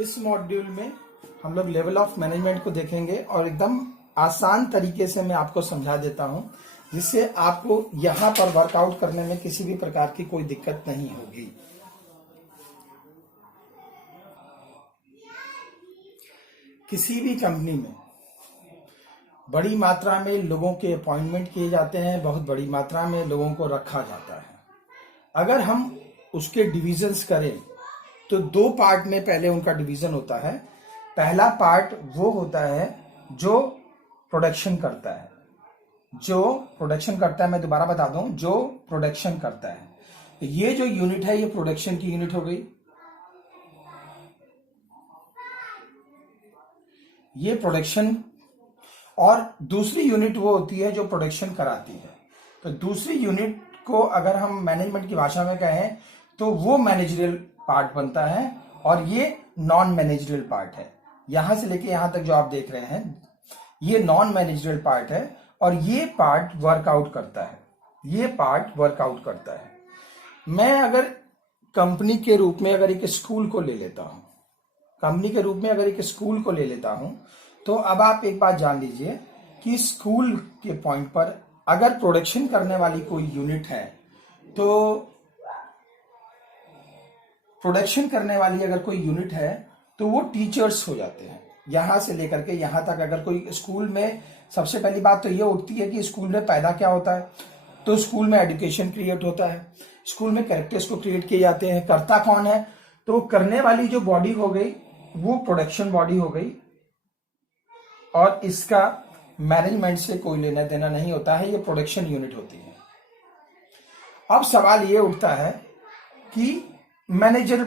इस मॉड्यूल में हम लोग लेवल ऑफ मैनेजमेंट को देखेंगे और एकदम आसान तरीके से मैं आपको समझा देता हूं जिससे आपको यहां पर वर्कआउट करने में किसी भी प्रकार की कोई दिक्कत नहीं होगी। किसी भी कंपनी में बड़ी मात्रा में लोगों के अपॉइंटमेंट किए जाते हैं, बहुत बड़ी मात्रा में लोगों को रखा जाता है। अगर हम उसके डिविजन्स करें तो दो पार्ट में पहले उनका डिवीजन होता है। पहला पार्ट वो होता है जो प्रोडक्शन करता है, मैं दोबारा बता दूं, जो प्रोडक्शन करता है। तो ये जो यूनिट है ये प्रोडक्शन की यूनिट हो गई, ये प्रोडक्शन। और दूसरी यूनिट वो होती है जो प्रोडक्शन कराती है। तो दूसरी यूनिट को अगर हम मैनेजमेंट की भाषा में कहें तो वो मैनेजरियल पार्ट बनता है और ये नॉन मैनेजरियल पार्ट है। यहां से लेके यहां तक जो आप देख रहे हैं ये नॉन मैनेजरियल पार्ट है और ये पार्ट वर्कआउट करता है। मैं अगर कंपनी के रूप में अगर एक स्कूल को ले लेता हूं तो अब आप एक बात जान लीजिए कि स्कूल के पॉइंट पर अगर प्रोडक्शन करने वाली कोई यूनिट है तो प्रोडक्शन करने वाली अगर कोई यूनिट है तो वो टीचर्स हो जाते हैं। यहां से लेकर के यहां तक अगर कोई स्कूल में, सबसे पहली बात तो ये उठती है कि स्कूल में पैदा क्या होता है, तो स्कूल में एजुकेशन क्रिएट होता है, स्कूल में कैरेक्टर्स को क्रिएट किए जाते हैं। करता कौन है, तो करने वाली जो बॉडी हो गई वो प्रोडक्शन बॉडी हो गई और इसका मैनेजमेंट से कोई लेना देना नहीं होता है, ये प्रोडक्शन यूनिट होती है। अब सवाल ये उठता है कि मैनेजरियल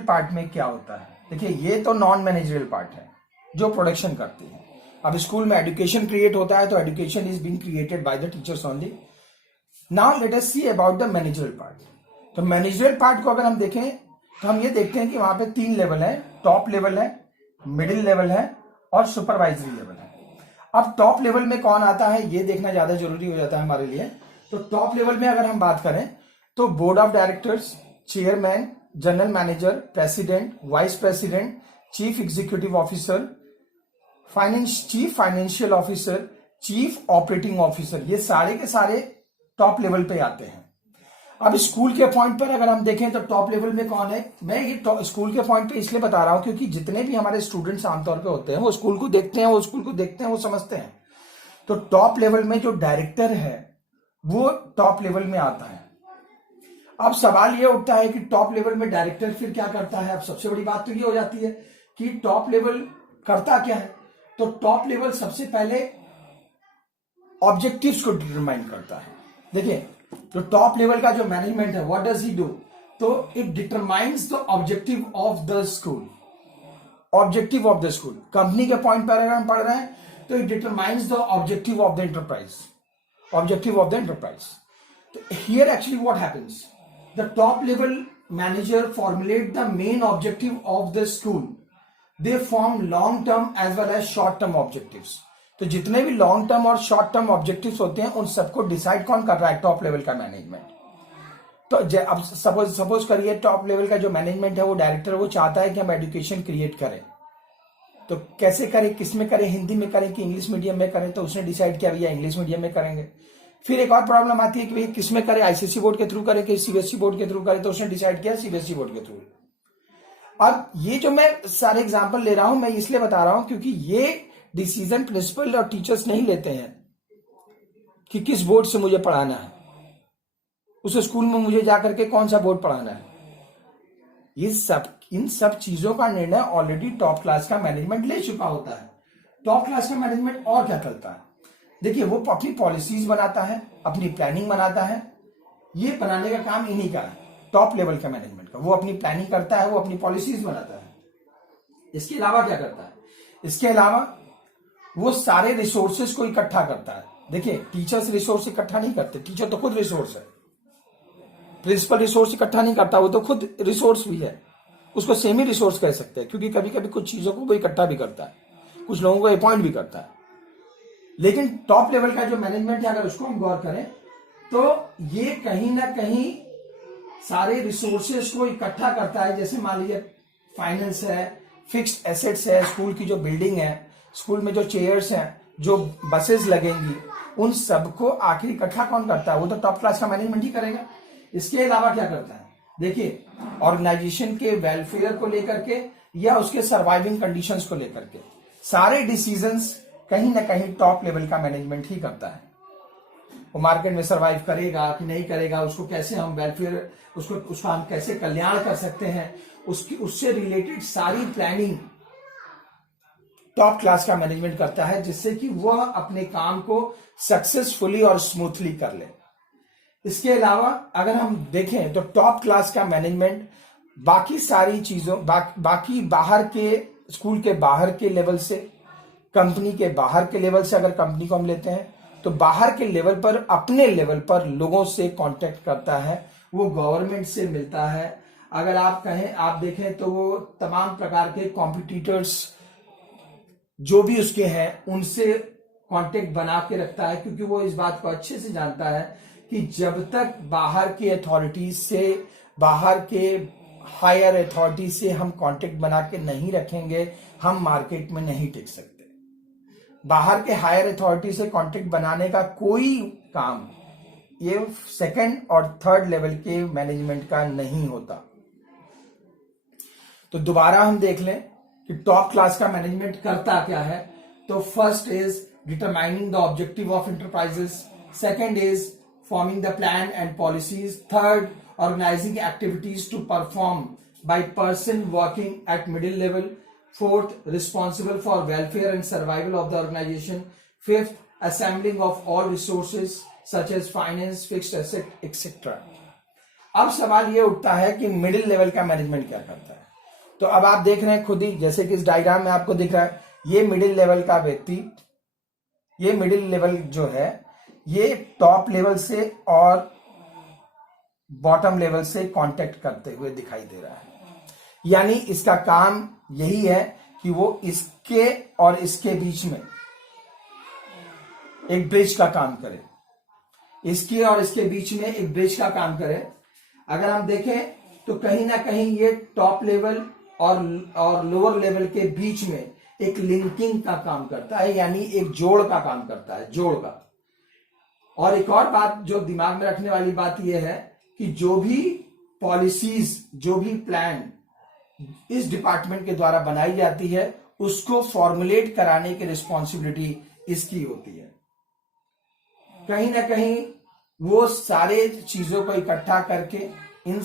पार्ट में क्या होता है। देखिए ये तो नॉन मैनेजरियल पार्ट है जो प्रोडक्शन करती है। अब स्कूल में एजुकेशन क्रिएट होता है तो education is being created by the teachers only. Now let us see about the managerial part. तो मैनेजरियल पार्ट को अगर हम देखें तो हम ये देखते हैं कि वहां पे 3 लेवल है, टॉप लेवल है, मिडिल लेवल है और सुपरवाइजरी लेवल है। अब टॉप लेवल में कौन आता है ये देखना ज्यादा जरूरी हो जाता है हमारे लिए। तो टॉप लेवल में अगर हम बात करें तो board of directors, chairman, general manager, president, vice president, chief executive officer, chief financial officer, chief operating officer, ये सारे के सारे टॉप लेवल पे आते हैं। अब स्कूल के पॉइंट पर अगर हम देखें तो टॉप लेवल में कौन है, मैं ये स्कूल के पॉइंट पे इसलिए बता रहा हूं क्योंकि जितने भी हमारे स्टूडेंट्स आमतौर पे होते हैं वो स्कूल को देखते हैं, वो समझते हैं। तो टॉप लेवल में जो डायरेक्टर है वो टॉप लेवल में आता है। अब सवाल ये उठता है कि टॉप लेवल में डायरेक्टर फिर क्या करता है। अब सबसे बड़ी बात तो ये हो जाती है कि टॉप लेवल करता क्या है। तो टॉप लेवल सबसे पहले ऑब्जेक्टिव्स को डिटरमाइन करता है। देखिए जो टॉप लेवल का जो मैनेजमेंट है, व्हाट डज ही डू, तो it determines the objective of the school. Company के पॉइंट पर अगर हम पढ़ रहे हैं तो it determines the objective of the enterprise. तो here actually what happens, the top level manager formulate the main objective of the school. They form long term as well as short term objectives. तो जितने भी long term और short term objectives होते हैं उन सबको decide कौन कर रहा है, टॉप लेवल का मैनेजमेंट। तो अब सपोज करिए टॉप लेवल का जो मैनेजमेंट है वो डायरेक्टर वो चाहता है कि हम एजुकेशन क्रिएट करें। तो कैसे करें, किसमें करें, हिंदी में करें कि इंग्लिश मीडियम में करें, तो उसने डिसाइड किया भैया इंग्लिश मीडियम में करेंगे। फिर एक और प्रॉब्लम आती है कि भैया किसमें करें, आईसीएसई बोर्ड के थ्रू करें कि सीबीएसई बोर्ड के थ्रू करें, तो उसने डिसाइड किया सीबीएसई बोर्ड के थ्रू। अब ये जो मैं सारे एग्जांपल ले रहा हूं मैं इसलिए बता रहा हूं क्योंकि ये डिसीजन प्रिंसिपल और टीचर्स नहीं लेते हैं कि किस बोर्ड से मुझे पढ़ाना है, उस स्कूल में मुझे जाकर के कौन सा बोर्ड पढ़ाना है। इन सब चीजों का निर्णय ऑलरेडी टॉप क्लास का मैनेजमेंट ले चुका होता है। टॉप क्लास का मैनेजमेंट और क्या करता है, देखिए वो अपनी पॉलिसीज बनाता है, अपनी प्लानिंग बनाता है। ये बनाने का काम इन्हीं का है, टॉप लेवल का मैनेजमेंट का। वो अपनी प्लानिंग करता है, वो अपनी पॉलिसीज बनाता है। इसके अलावा क्या करता है, इसके अलावा वो सारे रिसोर्सेज को इकट्ठा करता है। देखिए टीचर्स रिसोर्स इकट्ठा नहीं करते, टीचर तो खुद रिसोर्स है। प्रिंसिपल रिसोर्स इकट्ठा नहीं करता, वो तो खुद रिसोर्स भी है, उसको सेमी रिसोर्स कह सकते हैं क्योंकि कभी कभी कुछ चीजों को वो इकट्ठा भी करता है, कुछ लोगों को अपॉइंट भी करता है। लेकिन टॉप लेवल का जो मैनेजमेंट है अगर उसको हम गौर करें तो ये कहीं ना कहीं सारे रिसोर्सेस को इकट्ठा करता है। जैसे मान लीजिए फाइनेंस है, फिक्स्ड एसेट्स है, स्कूल की जो बिल्डिंग है, स्कूल में जो चेयर्स हैं, जो बसेस लगेंगी, उन सबको आखिर इकट्ठा कौन करता है? वो तो टॉप क्लास का मैनेजमेंट ही करेगा। इसके अलावा क्या करता है? देखिए, ऑर्गेनाइजेशन के वेलफेयर को लेकर के या उसके सर्वाइविंग कंडीशंस को लेकर के सारे डिसीजंस कहीं ना कहीं टॉप लेवल का मैनेजमेंट ही करता है। वो मार्केट में सर्वाइव करेगा कि नहीं करेगा, उसको कैसे हम वेलफेयर, उसका हम कैसे कल्याण कर सकते हैं, उससे रिलेटेड सारी प्लानिंग टॉप क्लास का मैनेजमेंट करता है, जिससे कि वह अपने काम को सक्सेसफुली और स्मूथली कर ले। इसके अलावा अगर हम देखें तो टॉप क्लास का मैनेजमेंट बाकी सारी चीजों बाकी बाहर के स्कूल के बाहर के लेवल से, कंपनी के बाहर के लेवल से, अगर कंपनी को हम लेते हैं तो बाहर के लेवल पर, अपने लेवल पर लोगों से कांटेक्ट करता है, वो गवर्नमेंट से मिलता है। अगर आप कहें, आप देखें तो वो तमाम प्रकार के कॉम्पिटिटर्स जो भी उसके हैं उनसे कांटेक्ट बना के रखता है, क्योंकि वो इस बात को अच्छे से जानता है कि जब तक बाहर के अथॉरिटीज से, बाहर के हायर अथॉरिटी से हम कांटेक्ट बना के नहीं रखेंगे, हम मार्केट में नहीं टिक सकते। बाहर के हायर अथॉरिटी से कांटेक्ट बनाने का कोई काम ये सेकंड और थर्ड लेवल के मैनेजमेंट का नहीं होता। तो दोबारा हम देख लें कि टॉप क्लास का मैनेजमेंट करता क्या है। तो first is determining the objective of enterprises, second is forming the plan and policies, third organising activities to perform by person working at middle level, fourth responsible for welfare and survival of the organization, fifth assembling of all resources such as finance, fixed asset etc. अब सवाल ये उठता है कि middle level का management क्या करता है। तो अब आप देख रहे हैं खुद ही, जैसे कि इस डायग्राम में आपको दिख रहा है, ये मिडिल लेवल का व्यक्ति, ये मिडिल लेवल जो है ये टॉप लेवल से और बॉटम लेवल से कांटेक्ट करते हुए दिखाई दे रहा है। यानी इसका काम यही है कि वो इसके और इसके बीच में एक ब्रिज का काम करे, इसके और इसके बीच में एक ब्रिज का काम करे। अगर हम देखें तो कहीं ना कहीं ये टॉप लेवल और लोअर लेवल के बीच में एक लिंकिंग का काम करता है, यानी एक जोड़ का काम करता है, जोड़ का। और एक और बात जो दिमाग में रखने वाली बात यह है कि जो भी पॉलिसीज, जो भी प्लान इस डिपार्टमेंट के द्वारा बनाई जाती है, उसको फॉर्मुलेट कराने की रिस्पॉन्सिबिलिटी इसकी होती है। कहीं ना कहीं वो सारे चीजों को इकट्ठा करके, इन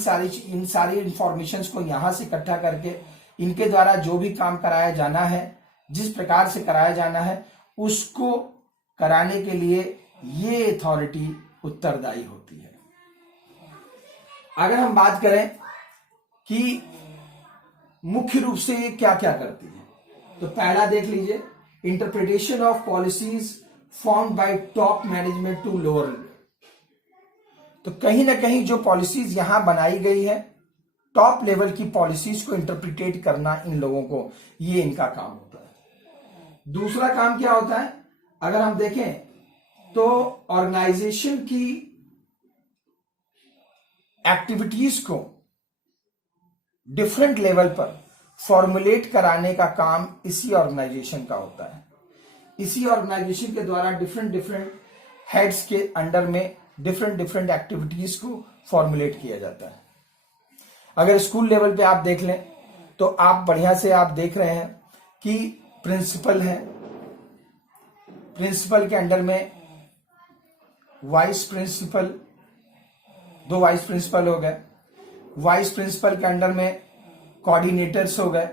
सारी इंफॉर्मेशंस को यहां से इकट्ठा करके, इनके द्वारा जो भी काम कराया जाना है, जिस प्रकार से कराया जाना है, उसको कराने के लिए ये अथॉरिटी उत्तरदायी होती है। अगर हम बात करें कि मुख्य रूप से ये क्या क्या करती है, तो पहला देख लीजिए, interpretation of policies formed by top management to lower level. तो कहीं ना कहीं जो पॉलिसीज यहां बनाई गई है, टॉप लेवल की पॉलिसीज को इंटरप्रिटेट करना इन लोगों को, ये इनका काम होता है। दूसरा काम क्या होता है, अगर हम देखें तो ऑर्गेनाइजेशन की एक्टिविटीज को डिफरेंट लेवल पर फॉर्मुलेट कराने का काम इसी ऑर्गेनाइजेशन का होता है। इसी ऑर्गेनाइजेशन के द्वारा डिफरेंट हेड्स के अंडर में डिफरेंट एक्टिविटीज को फॉर्मुलेट किया जाता है। अगर स्कूल लेवल पे आप देख लें तो आप बढ़िया से आप देख रहे हैं कि प्रिंसिपल है, प्रिंसिपल के अंडर में वाइस प्रिंसिपल, 2 वाइस प्रिंसिपल हो गए, वाइस प्रिंसिपल के अंडर में कोऑर्डिनेटर्स हो गए,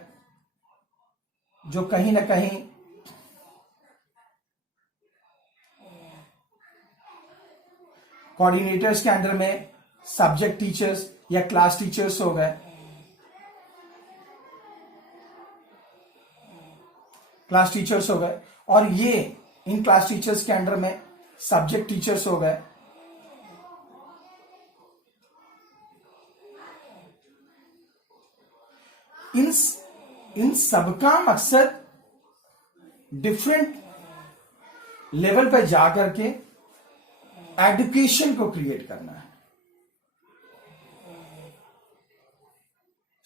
जो कहीं ना कहीं कोऑर्डिनेटर्स के अंडर में सब्जेक्ट टीचर्स या क्लास टीचर्स हो गए, क्लास टीचर्स हो गए, और ये इन क्लास टीचर्स के अंडर में सब्जेक्ट टीचर्स हो गए। इन सबका मकसद डिफरेंट लेवल पर जाकर के एजुकेशन को क्रिएट करना है,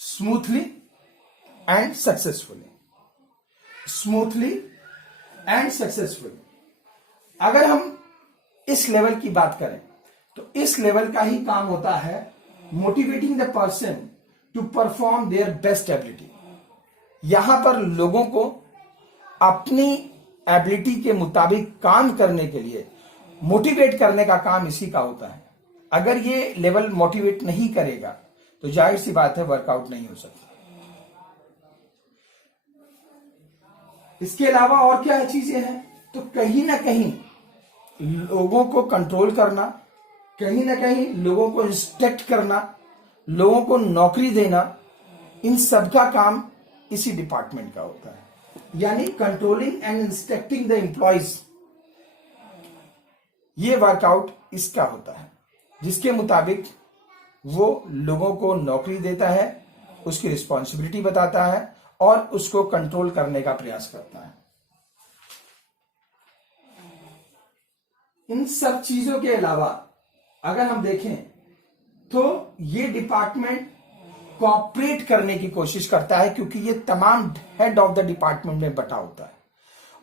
smoothly and successfully, smoothly and successfully. अगर हम इस लेवल की बात करें तो इस लेवल का ही काम होता है motivating the person to perform their best ability. यहां पर लोगों को अपनी एबिलिटी के मुताबिक काम करने के लिए मोटिवेट करने का काम इसी का होता है। अगर ये लेवल मोटिवेट नहीं करेगा तो जाहिर सी बात है वर्कआउट नहीं हो सकता। इसके अलावा और क्या चीजें हैं, तो कहीं ना कहीं लोगों को कंट्रोल करना, कहीं ना कहीं लोगों को इंस्ट्रक्ट करना, लोगों को नौकरी देना, इन सब का काम इसी डिपार्टमेंट का होता है। यानी controlling and instructing the employees, ये वर्कआउट इसका होता है, जिसके मुताबिक वो लोगों को नौकरी देता है, उसकी रिस्पॉन्सिबिलिटी बताता है और उसको कंट्रोल करने का प्रयास करता है। इन सब चीजों के अलावा अगर हम देखें तो ये डिपार्टमेंट कोऑपरेट करने की कोशिश करता है, क्योंकि ये तमाम हेड ऑफ द डिपार्टमेंट में बटा होता है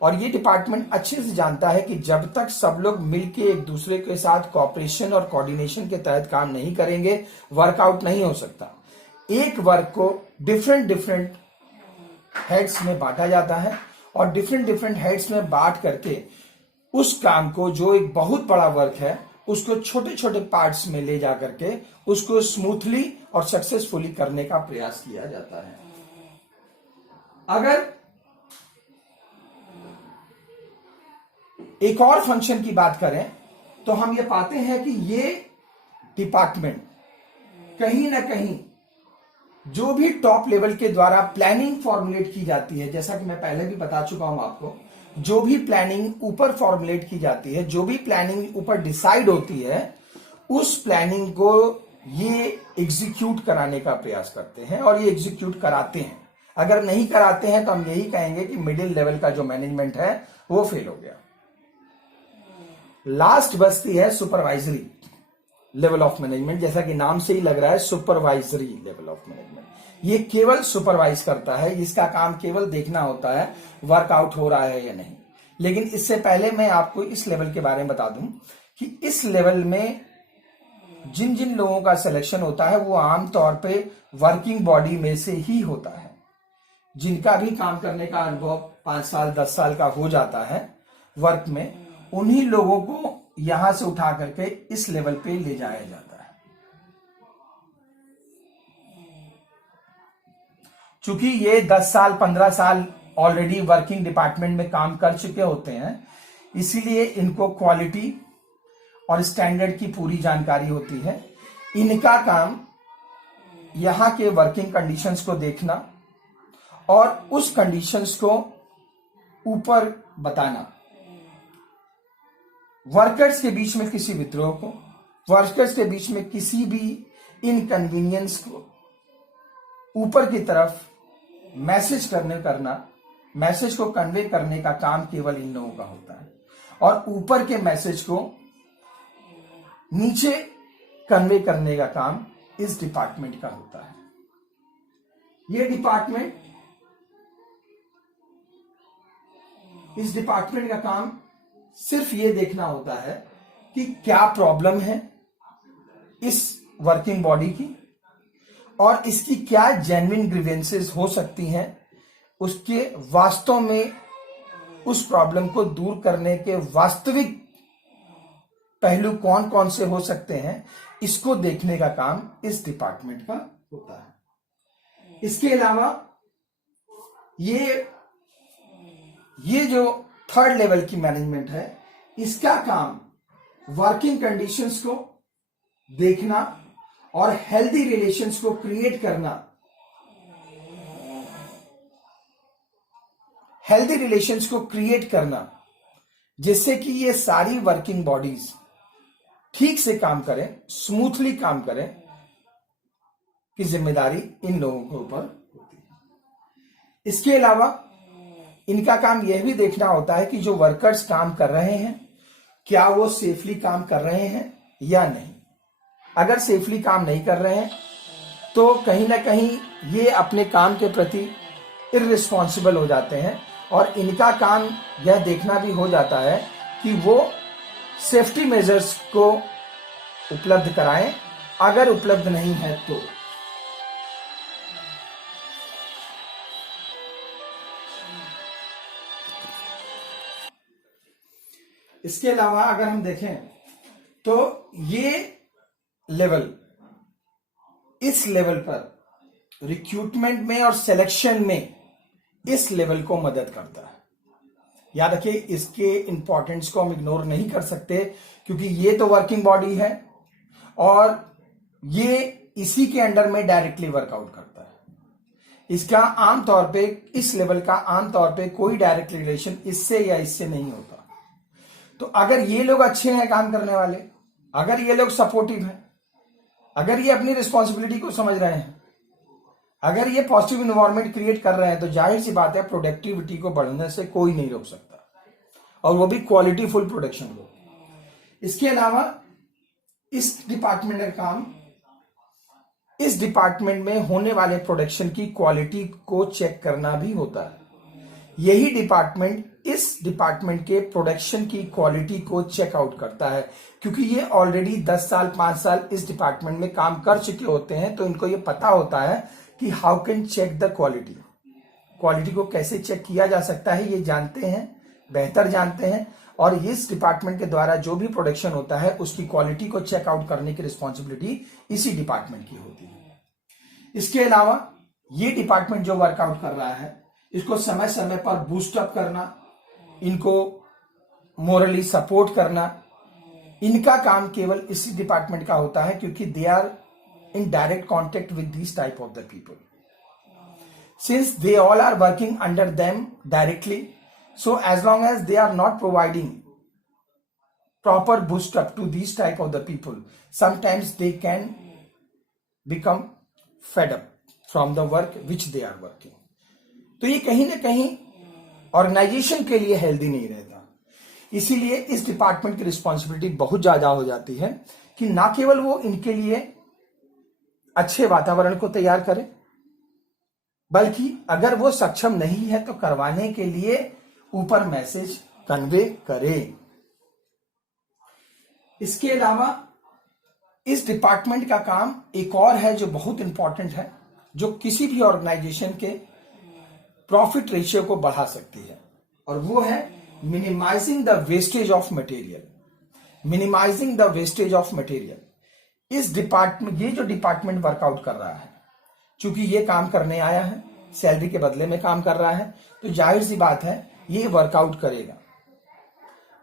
और ये डिपार्टमेंट अच्छे से जानता है कि जब तक सब लोग मिलके एक दूसरे के साथ कोऑपरेशन और कोऑर्डिनेशन के तहत काम नहीं करेंगे वर्कआउट नहीं हो सकता। एक वर्क को डिफरेंट डिफरेंट हेड्स में बांटा जाता है और डिफरेंट डिफरेंट हेड्स में बांट करके उस काम को, जो एक बहुत बड़ा वर्क है, उसको छोटे छोटे पार्ट्स में ले जा करके उसको स्मूथली और सक्सेसफुली करने का प्रयास किया जाता है। अगर एक और फंक्शन की बात करें तो हम ये पाते हैं कि ये डिपार्टमेंट कहीं ना कहीं जो भी टॉप लेवल के द्वारा प्लानिंग फॉर्मुलेट की जाती है, जैसा कि मैं पहले भी बता चुका हूं आपको, जो भी प्लानिंग ऊपर फॉर्मुलेट की जाती है, जो भी प्लानिंग ऊपर डिसाइड होती है, उस प्लानिंग को ये एग्जीक्यूट कराने का प्रयास करते हैं और ये एग्जीक्यूट कराते हैं। अगर नहीं कराते हैं तो हम यही कहेंगे कि मिडिल लेवल का जो मैनेजमेंट है वो फेल हो गया। लास्ट बचती है सुपरवाइजरी लेवल ऑफ मैनेजमेंट। जैसा कि नाम से ही लग रहा है, सुपरवाइजरी लेवल ऑफ मैनेजमेंट। ये केवल सुपरवाइज करता है, इसका काम केवल देखना होता है वर्कआउट हो रहा है या नहीं। लेकिन इससे पहले मैं आपको इस लेवल के बारे में बता दूं कि इस लेवल में जिन जिन लोगों का सिलेक्शन होता है वो आमतौर पे वर्किंग बॉडी में से ही होता है। जिनका भी काम करने का अनुभव 5 साल 10 साल का हो जाता है वर्क में, उन्हीं लोगों को यहां से उठा करके इस लेवल पे ले जाया जाता है। चूंकि ये 10 साल 15 साल ऑलरेडी वर्किंग डिपार्टमेंट में काम कर चुके होते हैं, इसीलिए इनको क्वालिटी और स्टैंडर्ड की पूरी जानकारी होती है। इनका काम यहां के वर्किंग कंडीशंस को देखना और उस कंडीशंस को ऊपर बताना, वर्कर्स के बीच में किसी विद्रोह को, वर्कर्स के बीच में किसी भी इनकन्वीनियंस को ऊपर की तरफ मैसेज को कन्वे करने का काम केवल इन लोगों का होता है और ऊपर के मैसेज को नीचे कन्वे करने का काम इस डिपार्टमेंट का होता है। ये डिपार्टमेंट, इस डिपार्टमेंट का काम सिर्फ ये देखना होता है कि क्या प्रॉब्लम है इस वर्किंग बॉडी की और इसकी क्या जेन्युइन ग्रीवेंसेस हो सकती हैं, उसके वास्तव में उस प्रॉब्लम को दूर करने के वास्तविक पहलू कौन कौन से हो सकते हैं, इसको देखने का काम इस डिपार्टमेंट का होता है। इसके अलावा ये जो थर्ड लेवल की मैनेजमेंट है, इसका काम वर्किंग कंडीशंस को देखना और हेल्दी रिलेशंस को क्रिएट करना, हेल्दी रिलेशंस को क्रिएट करना जिससे कि ये सारी वर्किंग बॉडीज ठीक से काम करें, स्मूथली काम करें, की जिम्मेदारी इन लोगों के ऊपर होती है। इसके अलावा इनका काम यह भी देखना होता है कि जो वर्कर्स काम कर रहे हैं क्या वो सेफली काम कर रहे हैं या नहीं। अगर सेफली काम नहीं कर रहे हैं तो कहीं ना कहीं ये अपने काम के प्रति इररिस्पॉन्सिबल हो जाते हैं और इनका काम यह देखना भी हो जाता है कि वो सेफ्टी मेजर्स को उपलब्ध कराएं, अगर उपलब्ध नहीं है तो। इसके अलावा अगर हम देखें तो ये लेवल, इस लेवल पर रिक्रूटमेंट में और सिलेक्शन में इस लेवल को मदद करता है। याद रखिए, इसके इंपॉर्टेंस को हम इग्नोर नहीं कर सकते, क्योंकि ये तो वर्किंग बॉडी है और ये इसी के अंडर में डायरेक्टली वर्कआउट करता है। इसका आमतौर पे, इस लेवल का आमतौर पे कोई डायरेक्ट रिलेशन इससे या इससे नहीं होता। तो अगर ये लोग अच्छे हैं काम करने वाले, अगर ये लोग सपोर्टिव हैं, अगर ये अपनी रिस्पॉन्सिबिलिटी को समझ रहे हैं, अगर ये पॉजिटिव इन्वायरमेंट क्रिएट कर रहे हैं, तो जाहिर सी बात है प्रोडक्टिविटी को बढ़ने से कोई नहीं रोक सकता, और वो भी क्वालिटी फुल प्रोडक्शन को। इसके अलावा इस डिपार्टमेंट का काम, इस डिपार्टमेंट में होने वाले प्रोडक्शन की क्वालिटी को चेक करना भी होता है। यही डिपार्टमेंट इस डिपार्टमेंट के प्रोडक्शन की क्वालिटी को चेक आउट करता है, क्योंकि ये ऑलरेडी 10 साल 5 साल इस डिपार्टमेंट में काम कर चुके होते हैं, तो इनको ये पता होता है कि how can check the quality. Quality को कैसे चेक किया जा सकता है ये जानते हैं, बेहतर जानते हैं, और इस डिपार्टमेंट के द्वारा जो भी प्रोडक्शन होता है उसकी क्वालिटी को चेक आउट करने की रिस्पॉन्सिबिलिटी इसी डिपार्टमेंट की होती है। इसके अलावा ये डिपार्टमेंट जो वर्कआउट कर रहा है, इसको समय समय पर बूस्ट अप करना, इनको मोरली सपोर्ट करना, इनका काम केवल इसी डिपार्टमेंट का होता है, क्योंकि they are in direct contact with these type of the people. Since they all are working under them directly, so as long as they are not providing proper boost up to these type of the people, sometimes they can become fed up from the work which they are working. तो ये कहीं ना कहीं organisation के लिए healthy नहीं रहता। इसीलिए इस डिपार्टमेंट की रिस्पॉन्सिबिलिटी बहुत ज्यादा हो जाती है कि ना केवल वो इनके लिए अच्छे वातावरण को तैयार करें, बल्कि अगर वो सक्षम नहीं है तो करवाने के लिए ऊपर मैसेज कन्वे करें। इसके अलावा इस डिपार्टमेंट का काम एक और है जो बहुत इंपॉर्टेंट है, जो किसी भी ऑर्गेनाइजेशन के प्रॉफिट रेशियो को बढ़ा सकती है, और वो है minimising the wastage of material. Minimising the wastage of material. इस डिपार्टमेंट, ये जो डिपार्टमेंट वर्कआउट कर रहा है, चूंकि ये काम करने आया है, सैलरी के बदले में काम कर रहा है, तो जाहिर सी बात है ये वर्कआउट करेगा।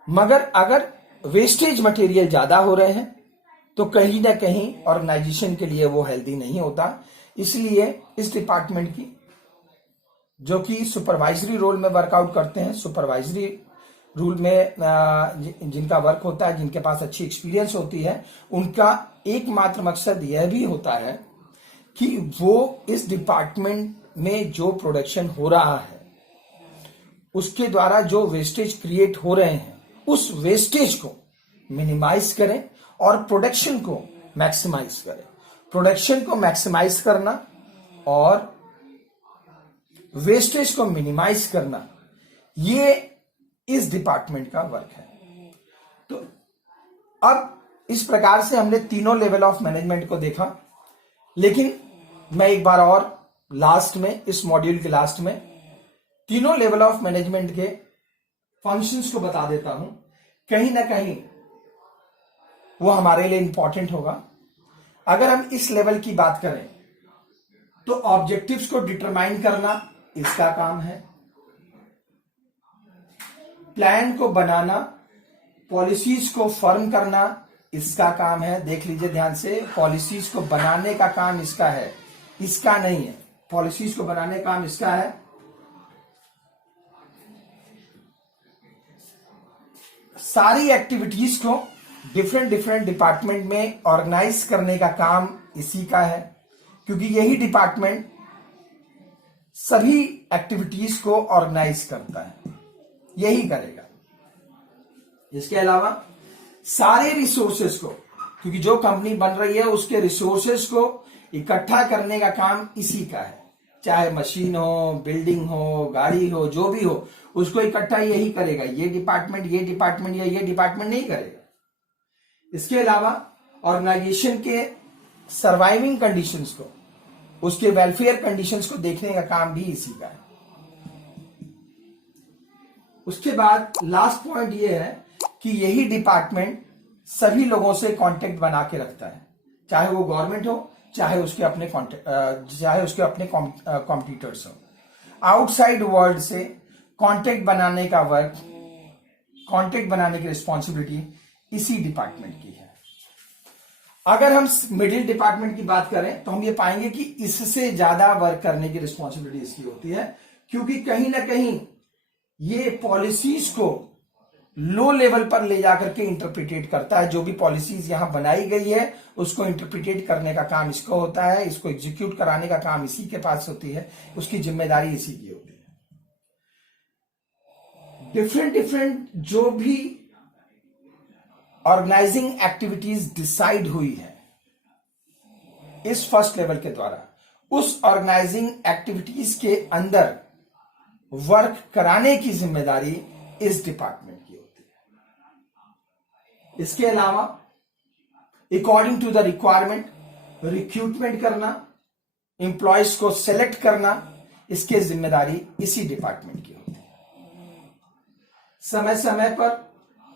मगर अगर वेस्टेज मटेरियल ज्यादा हो रहे हैं तो कहीं ना कहीं ऑर्गेनाइजेशन के लिए वो हेल्दी नहीं होता। इसलिए इस डिपार्टमेंट की, जो कि सुपरवाइजरी रोल में वर्कआउट करते हैं, सुपरवाइजरी रूल में जिनका वर्क होता है, जिनके पास अच्छी एक्सपीरियंस होती है, उनका एकमात्र मकसद यह भी होता है कि वो इस डिपार्टमेंट में जो प्रोडक्शन हो रहा है उसके द्वारा जो वेस्टेज क्रिएट हो रहे हैं, उस वेस्टेज को मिनिमाइज करें और प्रोडक्शन को मैक्सिमाइज करें। प्रोडक्शन को मैक्सिमाइज करना और वेस्टेज को मिनिमाइज करना, ये इस डिपार्टमेंट का वर्क है। तो अब इस प्रकार से हमने तीनों लेवल ऑफ मैनेजमेंट को देखा, लेकिन मैं एक बार और लास्ट में, इस मॉड्यूल के लास्ट में, तीनों लेवल ऑफ मैनेजमेंट के फंक्शंस को बता देता हूं। कहीं ना कहीं वो हमारे लिए इंपॉर्टेंट होगा। अगर हम इस लेवल की बात करें तो ऑब्जेक्टिव्स को डिटरमाइन करना इसका काम है, प्लान को बनाना, पॉलिसीज को फॉर्म करना इसका काम है। देख लीजिए ध्यान से, पॉलिसीज को बनाने का काम इसका है, इसका नहीं है। पॉलिसीज को बनाने का काम इसका है। सारी एक्टिविटीज को डिफरेंट डिफरेंट डिपार्टमेंट में ऑर्गेनाइज करने का काम इसी का है, क्योंकि यही डिपार्टमेंट सभी एक्टिविटीज को ऑर्गेनाइज करता है, यही करेगा। इसके अलावा सारे रिसोर्सेस को, क्योंकि जो कंपनी बन रही है उसके रिसोर्सेस को इकट्ठा करने का काम इसी का है। चाहे मशीन हो, बिल्डिंग हो, गाड़ी हो, जो भी हो, उसको इकट्ठा यही करेगा। ये डिपार्टमेंट या ये डिपार्टमेंट नहीं करेगा। इसके अलावा ऑर्गेनाइजेशन के सर्वाइविंग कंडीशंस को, उसके वेलफेयर कंडीशंस को देखने का काम भी इसी का है। उसके बाद लास्ट पॉइंट ये है कि यही डिपार्टमेंट सभी लोगों से कांटेक्ट बना के रखता है, चाहे वो गवर्नमेंट हो, चाहे उसके अपने कॉम्पिटिटर्स हो। आउटसाइड वर्ल्ड से कांटेक्ट बनाने का वर्क, कांटेक्ट बनाने की रिस्पॉन्सिबिलिटी इसी डिपार्टमेंट की है। अगर हम मिडिल डिपार्टमेंट की बात करें तो हम ये पाएंगे कि इससे ज्यादा वर्क करने की रिस्पॉन्सिबिलिटी इसकी होती है, क्योंकि कहीं ना कहीं ये पॉलिसीज को लो लेवल पर ले जाकर के इंटरप्रिटेट करता है। जो भी पॉलिसीज यहां बनाई गई है उसको इंटरप्रिटेट करने का काम इसको होता है, इसको एग्जीक्यूट कराने का काम इसी के पास होती है, उसकी जिम्मेदारी इसी की होती है। डिफरेंट जो भी ऑर्गेनाइजिंग एक्टिविटीज डिसाइड हुई है इस फर्स्ट लेवल के द्वारा, उस ऑर्गेनाइजिंग एक्टिविटीज के अंदर वर्क कराने की जिम्मेदारी इस डिपार्टमेंट की होती है। इसके अलावा according to the requirement recruitment करना, एम्प्लॉयज को सेलेक्ट करना, इसकी जिम्मेदारी इसी डिपार्टमेंट की होती है। समय समय पर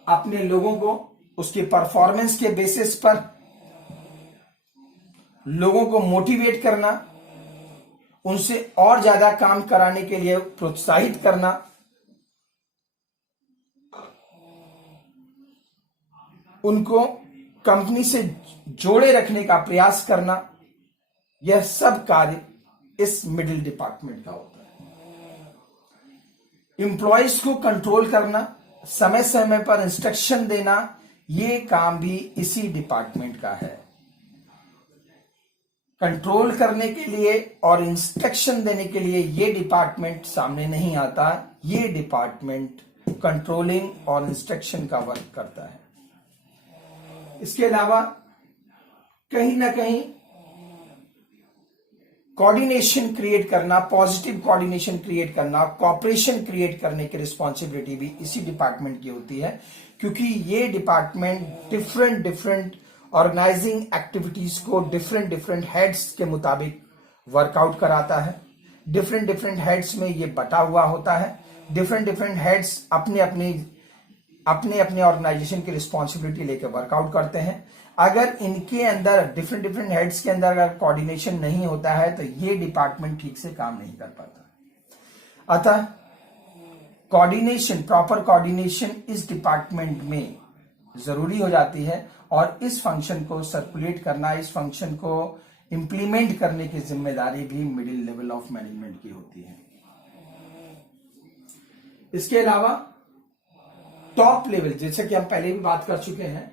अपने लोगों को उसके परफॉर्मेंस के बेसिस पर लोगों को मोटिवेट करना, उनसे और ज्यादा काम कराने के लिए प्रोत्साहित करना, उनको कंपनी से जोड़े रखने का प्रयास करना, यह सब कार्य इस मिडिल डिपार्टमेंट का होता है। एम्प्लॉयज को कंट्रोल करना, समय समय पर इंस्ट्रक्शन देना, ये काम भी इसी डिपार्टमेंट का है। कंट्रोल करने के लिए और इंस्ट्रक्शन देने के लिए ये डिपार्टमेंट सामने नहीं आता। ये डिपार्टमेंट कंट्रोलिंग और इंस्ट्रक्शन का वर्क करता है। इसके अलावा कहीं ना कहीं कोऑर्डिनेशन क्रिएट करना, पॉजिटिव कोऑर्डिनेशन क्रिएट करना, कॉपरेशन क्रिएट करने की रिस्पॉन्सिबिलिटी भी इसी डिपार्टमेंट की होती है, क्योंकि ये डिपार्टमेंट डिफरेंट ऑर्गेनाइजिंग एक्टिविटीज को डिफरेंट हेड्स के मुताबिक वर्कआउट कराता है। डिफरेंट हेड्स में ये बटा हुआ होता है। डिफरेंट हेड्स अपने अपने ऑर्गेनाइजेशन की रिस्पॉन्सिबिलिटी लेकर वर्कआउट करते हैं। अगर इनके अंदर डिफरेंट हेड्स के अंदर अगर कोऑर्डिनेशन नहीं होता है तो ये डिपार्टमेंट ठीक से काम नहीं कर पाता। अतः कोऑर्डिनेशन, प्रॉपर कोऑर्डिनेशन इस डिपार्टमेंट में जरूरी हो जाती है और इस फंक्शन को सर्कुलेट करना, इस फंक्शन को इंप्लीमेंट करने की जिम्मेदारी भी मिडिल लेवल ऑफ मैनेजमेंट की होती है। इसके अलावा टॉप लेवल, जैसे कि हम पहले भी बात कर चुके हैं,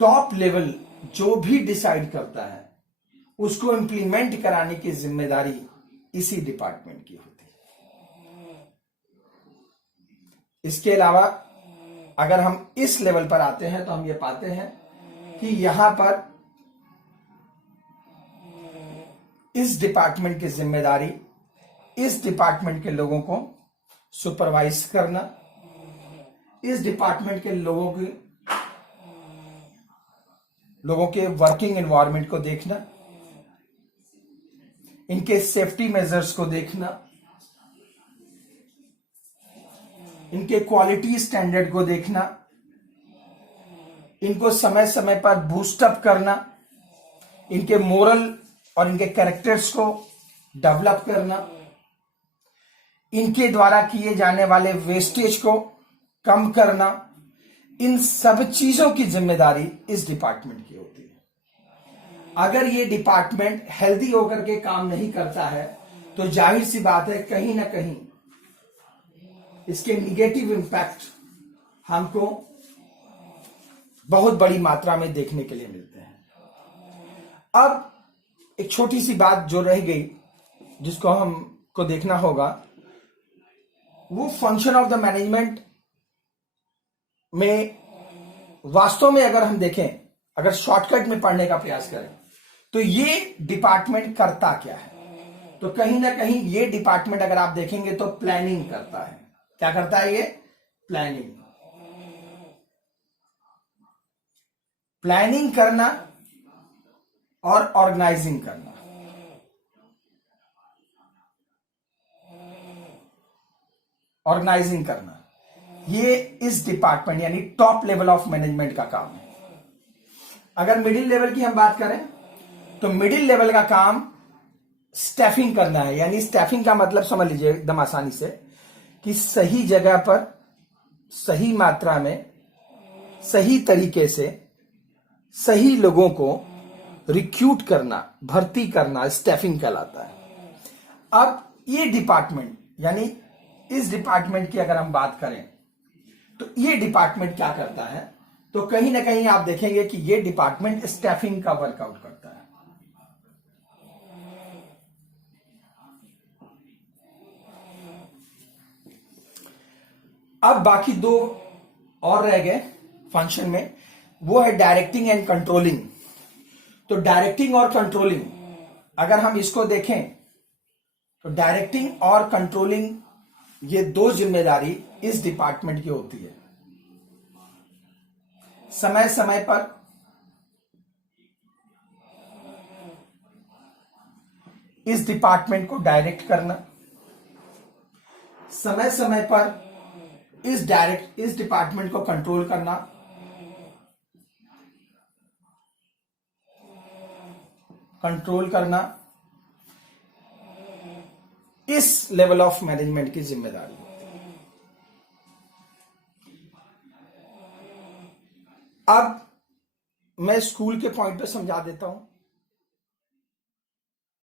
टॉप लेवल जो भी डिसाइड करता है उसको इंप्लीमेंट कराने की जिम्मेदारी इसी डिपार्टमेंट की होती है। इसके अलावा अगर हम इस लेवल पर आते हैं तो हम ये पाते हैं कि यहां पर इस डिपार्टमेंट की जिम्मेदारी इस डिपार्टमेंट के लोगों को सुपरवाइज करना, इस डिपार्टमेंट के लोगों के वर्किंग एनवायरनमेंट को देखना, इनके सेफ्टी मेजर्स को देखना, इनके क्वालिटी स्टैंडर्ड को देखना, इनको समय समय पर बूस्टअप करना, इनके मोरल और इनके कैरेक्टर्स को डेवलप करना, इनके द्वारा किए जाने वाले वेस्टेज को कम करना, इन सब चीजों की जिम्मेदारी इस डिपार्टमेंट की होती है। अगर ये डिपार्टमेंट हेल्दी होकर के काम नहीं करता है तो जाहिर सी बात है कहीं ना कहीं इसके निगेटिव इंपैक्ट हमको बहुत बड़ी मात्रा में देखने के लिए मिलते हैं। अब एक छोटी सी बात जो रह गई जिसको हमको देखना होगा, वो फंक्शन ऑफ द मैनेजमेंट में वास्तव में अगर हम देखें, अगर शॉर्टकट में पढ़ने का प्रयास करें तो ये डिपार्टमेंट करता क्या है। तो कहीं ना कहीं ये डिपार्टमेंट अगर आप देखेंगे तो प्लानिंग करता है। क्या करता है ये? प्लानिंग। प्लानिंग करना और ऑर्गेनाइजिंग करना। ऑर्गेनाइजिंग करना ये इस डिपार्टमेंट यानी टॉप लेवल ऑफ मैनेजमेंट का काम है। अगर मिडिल लेवल की हम बात करें तो मिडिल लेवल का काम स्टैफिंग करना है। यानी स्टैफिंग का मतलब समझ लीजिए एकदम आसानी से कि सही जगह पर सही मात्रा में सही तरीके से सही लोगों को रिक्रूट करना, भर्ती करना स्टैफिंग कहलाता है। अब ये डिपार्टमेंट यानी इस डिपार्टमेंट की अगर हम बात करें तो ये डिपार्टमेंट क्या करता है? तो कहीं ना कहीं आप देखेंगे कि ये डिपार्टमेंट स्टैफिंग का वर्कआउट करता है। अब बाकी दो और रह गए फंक्शन में, वो है डायरेक्टिंग एंड कंट्रोलिंग। तो डायरेक्टिंग और कंट्रोलिंग अगर हम इसको देखें तो डायरेक्टिंग और कंट्रोलिंग ये दो जिम्मेदारी इस डिपार्टमेंट की होती है। समय समय पर इस डिपार्टमेंट को डायरेक्ट करना, समय समय पर इस डिपार्टमेंट को कंट्रोल करना, इस लेवल ऑफ मैनेजमेंट की जिम्मेदारी होती है। अब मैं स्कूल के पॉइंट पे समझा देता हूं।